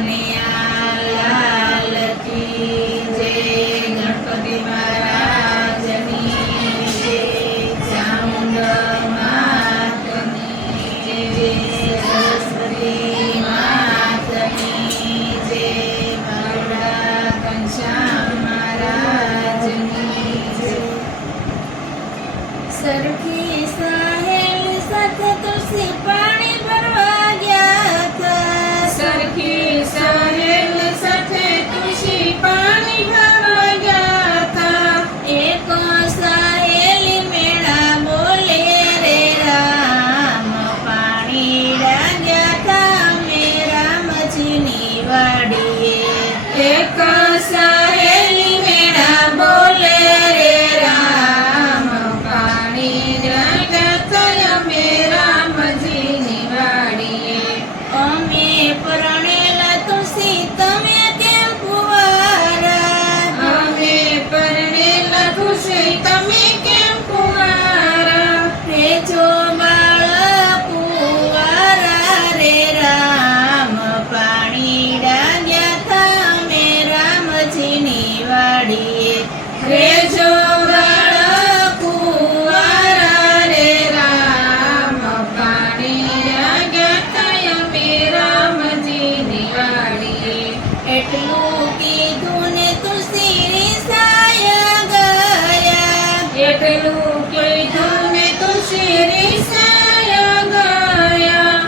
કનૈયાલાલ કી જય. ગણપતિ મહારાજની જય. ચામુંડ માતની જય. સરસ્વતી માતની જય. બરોડા ઘનશ્યામ મહારાજની જય. સરખી સાહેલ સાથે તુલસી પાણી ભરવા ગયા હતા. સરખી સહેલ સાથે તુલસી પાણી ભરવા ગયા હતા. એક સાહેલી મેળા બોલે રે રામ પાણી ડાગ્યા હતા અમે રામજીની વાડીએ. એક સહેલી મેળા બોલે રે રામ પાણી ડાગ્યા હતા અમે રામજીની વાડીએ. અમે પરણેલા તુલસી તમે કેમ કુંવારા? અમે પરણેલા ખુશી તમે કેમ કુંવારા? રેજો બાળ કુંવારા રે રામ પાણી ડાગ્યા હતા અમે રામજીની વાડીએ. રેજો વાળા કુંવારા રે રામ પાણી ડાગ્યા હતા અમે રામજીની વાડીએ. એટલું કીધું ને તુલસી રીસાયા ગયા. એટલું કીધું ને તુલસી રીસાયા ગયા.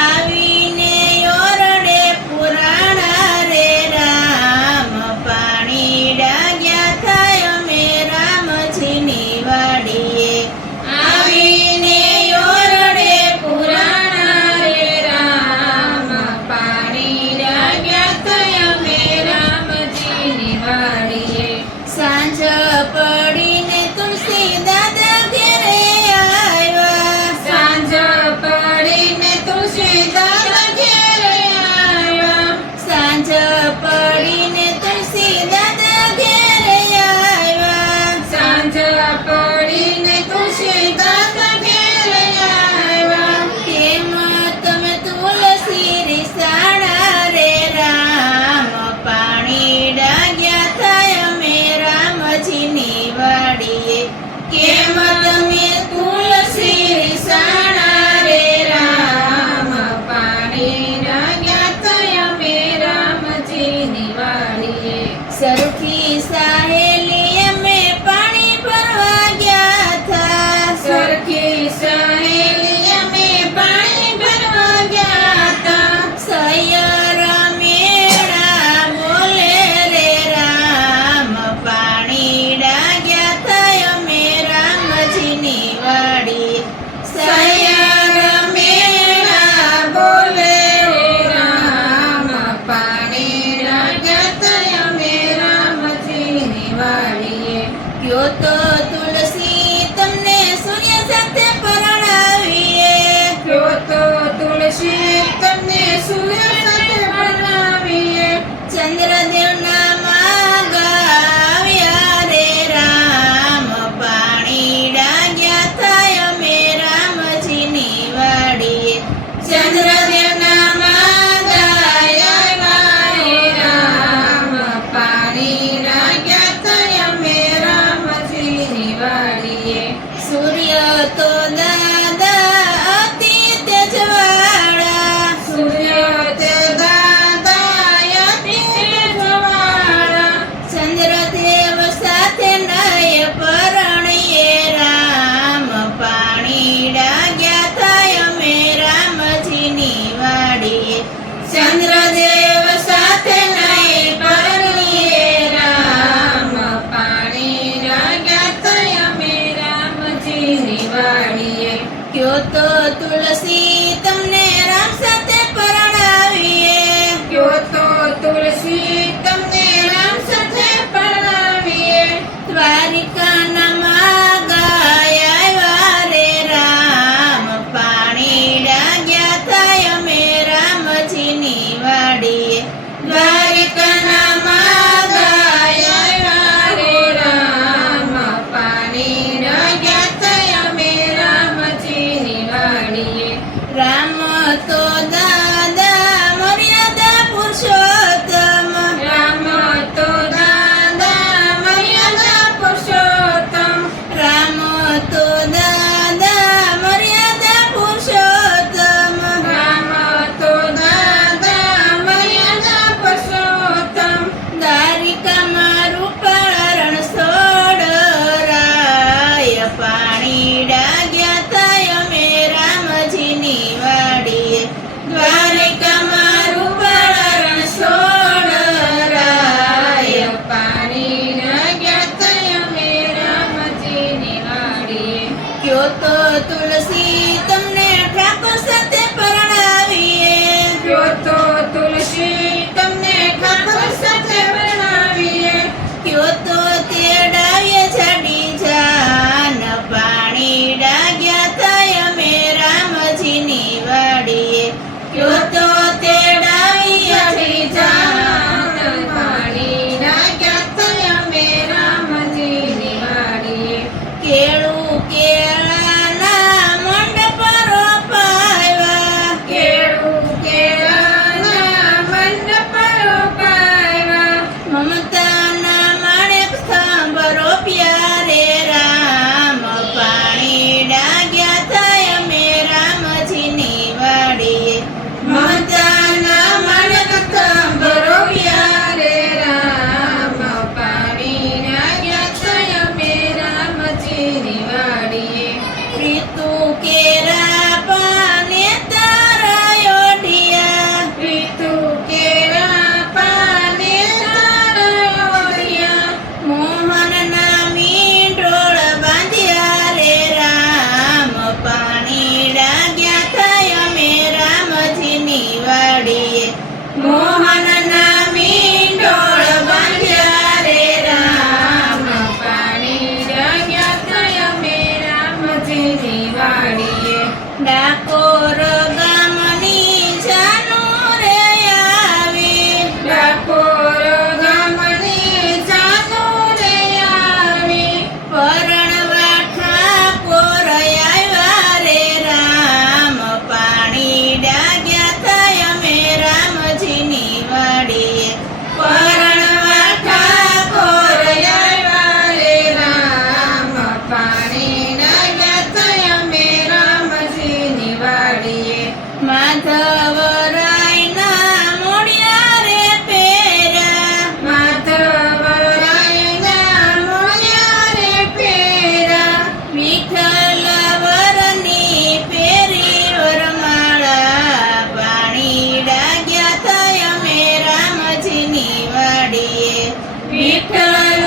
આવીને ઓરડે પુરાણા રે રામ પાણી ડાગ્યા થાય અમે રામજીની વાડીએ. આવીને ઓરડે પુરાણા રે રામ પાણી ડાગ્યા હતા અમે રામજીની વાડીએ. સાંજ પડીને તુલસી દાદા ઘેરે આવ્યા. સાંજ પડીને તુલસી દાદા ઘેરે આવ્યા. સાંજ પડીને તુલસી દાદા ઘેરે આવ્યા. સાંજ પડીને તુલસી દાદા ઘેરે આવ્યા. કેમ તમે તુલસી રીસાણા રે રામ પાણી ડાગ્યા થાય અમે રામજીની વાડીએ. કેમ તમે તુલસી રીસાણા રે રામ પાણી ડાગ્યા હતા અમે રામજીની વાડીએ. સરખી સાહેલી અમે પાણી ભરવા ગયા હતા. સરખી સહેલી અમે પાણી ભરવા ગયા હતા. સૈયર મેળા બોલે રે રામ પાણી ડાગ્યા થાય અમે રામજીની વાડીએ. સૈયર મેળા બોલે રે રામ પાણી ડાગ્યા હતા અમે રામજીની વાડીએ. કયો તો તુલસી તમને સૂર્ય સાથે પરણાવીએ. કયો તો તુલસી તમને સૂર્ય સાથે પરણાવીએ. ચંદ્રદેવના માગા આવ્યા રે રામ પાણી ડાગ્યા થાય અમે રામજીની વાડીએ. ચંદ્રદેવના માગા આવ્યા રે રામ પાણી ડાગ્યા હતા અમે રામજીની વાડીએ. સૂર્ય તો દાદા અતિ તેજવાળા. સૂર્ય તે દાદા અતિ તેજવાળા. ચંદ્રદેવ સાથે નય પરણીએ રામ પાણી ડાગ્યા થાય અમે રામજીની વાડીએ. ચંદ્રદેવ સાથે નહીં પરણીએ રામ પાણી ડાગ્યા હતા અમે રામજીની વાડીએ. કયો તો તુલસી તમને રામ સાથે પરણાવીએ. કયો તો તુલસી તમને રામ સાથે પરણાવીએ. દ્વારિકાના માગા આવ્યા રે રામ પાણી ડાગ્યા થાય અમે રામજીની વાડીએ. મોહનના મીંડોળ બાંધ્યા રે રામ. પાણી ડાગ્યા થયા અમે રામજીની વાડીએ. ડાકોર ગામની જાનું રે આવી. ડાકોર ગામની જાનો રે આવી. પરણવા ઠાકોર આવ્યા રે રામ. પાણી ડાગ્યા થાય અમે રામજીની વાડીએ. પરણવા ઠાકોર આવ્યા રે રામ. પાણી ડાગ્યા થયા અમે રામજીની વાડીએ. માધવરાયના મોડિયા રે પેરા. માધવરાયના મોયા રે પેરા. વિઠ્ઠલ વરની પેરી વરમાળા. પાણી ડાગ્યા થાય અમે રામજીની વાડીએ. વિઠ્ઠલ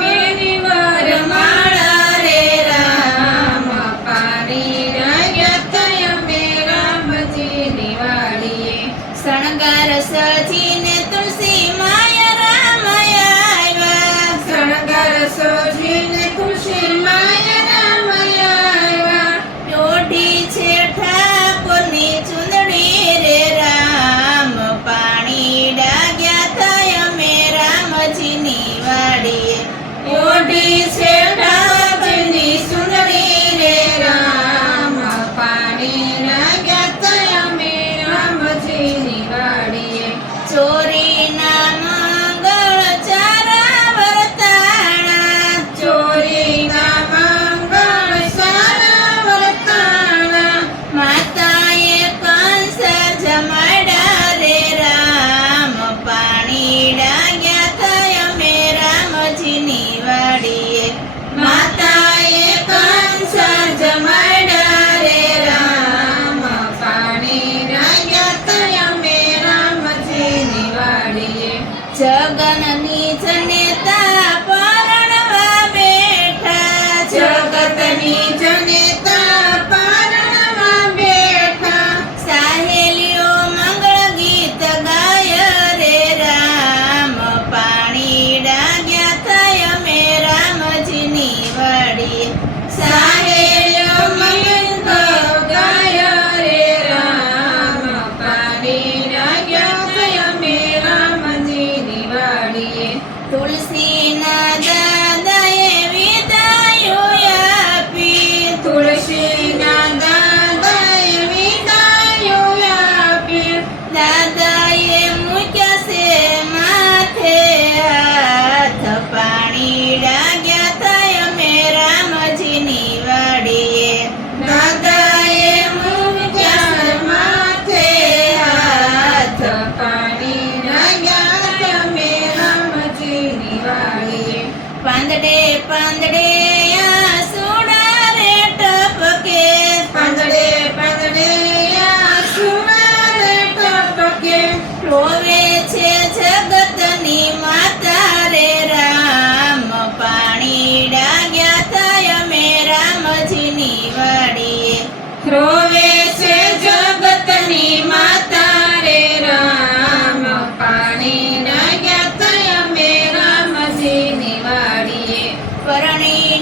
પેરી વરમાળા રે રામ. પાણી ડાગ્યા થયા અમે રામજીની વાડીએ. શણગાર સજીને તુલસી માયા રામ આવ્યા. શણગાર સોજીને ખુશી માયા રામ આવ્યા. ઓઢી છે ઠાકોરની ચુંદડી રે રામ. પાણી ડાગ્યા થાય અમે રામજીની વાડીએ. ઓઢી છે ઠાકોરની સુંદરી રે રામ. પાણી ડાગ્યા થયા અમે રામજીની વાડીએ. ચોરીના મંગળ ચારા વરતાણા. ચોરીના મંગળ સારા વર્તાણા. માતાએ કંસ જમાડ્યા રે રામ. પાણી ડાગ્યા થાય અમે રામજીની વાડીએ. માતાએ કંસ જમાડ્યા રે રામ. પાણી ડાગ્યા થયા અમે રામજીની વાડીએ. જગનની જનેતા પરણવા બેઠા. જગતની જનેતા પરણવા બેઠા. સાહેલીઓ મંગળ ગીત ગાય રે રામ. પાણી ડાગ્યા થાય અમે રામજીની વાડીએ. સાહેલીઓ મંગળ ગાય રે રામ. પાણી ડાગ્યા થયા અમે રામજીની વાડીએ. તુલસીના દાદાએ વિદાયો આપી. તુલસીના દાદાએ વિદાયો આપી. દાદાએ મૂક્યા છે માથે હાથ. પાણી ડાગ્યા થાય અમે રામજીની વાડીએ. દાદાએ મૂક્યા માથે હાથ. પાણી ડાગ્યા થયા અમે રામજીની વાડીએ. પાંદડે પાંદડે આંસુડા રે ટપકે. પાંદડે પાંદડે આંસુડા રે ટપકે. રોવે છે જગતની માતા રે રામ. પાણી ડાગ્યા થાય અમે રામજીની વાડીએ. રોવે છે જગતની માતા રે રામ. પાણી ડાગ્યા થયા અમે રામજીની વાડીએ. પરણી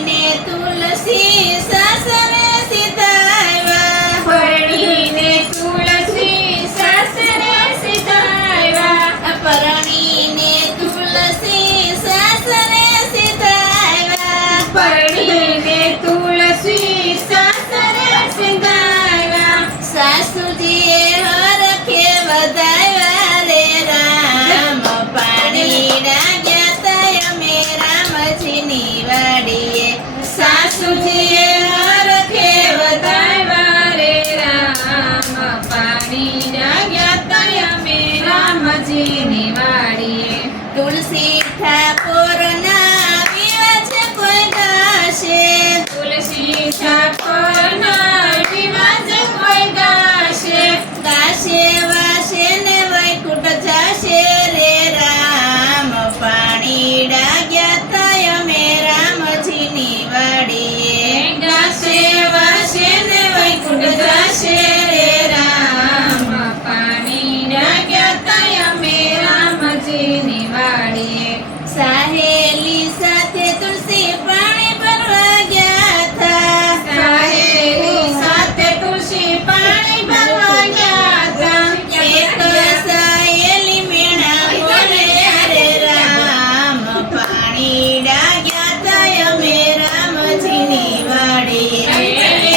રામજીની વાડીએ સહેલી સાથે તુલસી પાણી ભરવા ગયા હતા. સહેલી સાથે તુલસી પાણી ભરવા ગયા હતા. એક સહેલી મેણા બોલે હરે રામ પાણી ડાગ્યા હતા અમે રામજીની વાડીએ.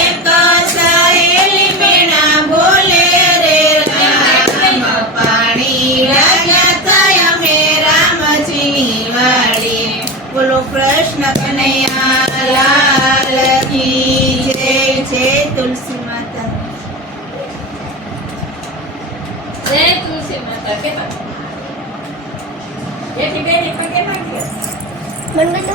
એક સહેલી મેણા બોલે રે રામ પાણી ડાગ્યા હતા અમે રામજીની વાડીએ. બોલો કૃષ્ણ કનૈયા લાલ કી જય. જય તુલસી માતા. જય તુલસી માતા કેતા જેથી બેની પગે લાગ્યો મંગળ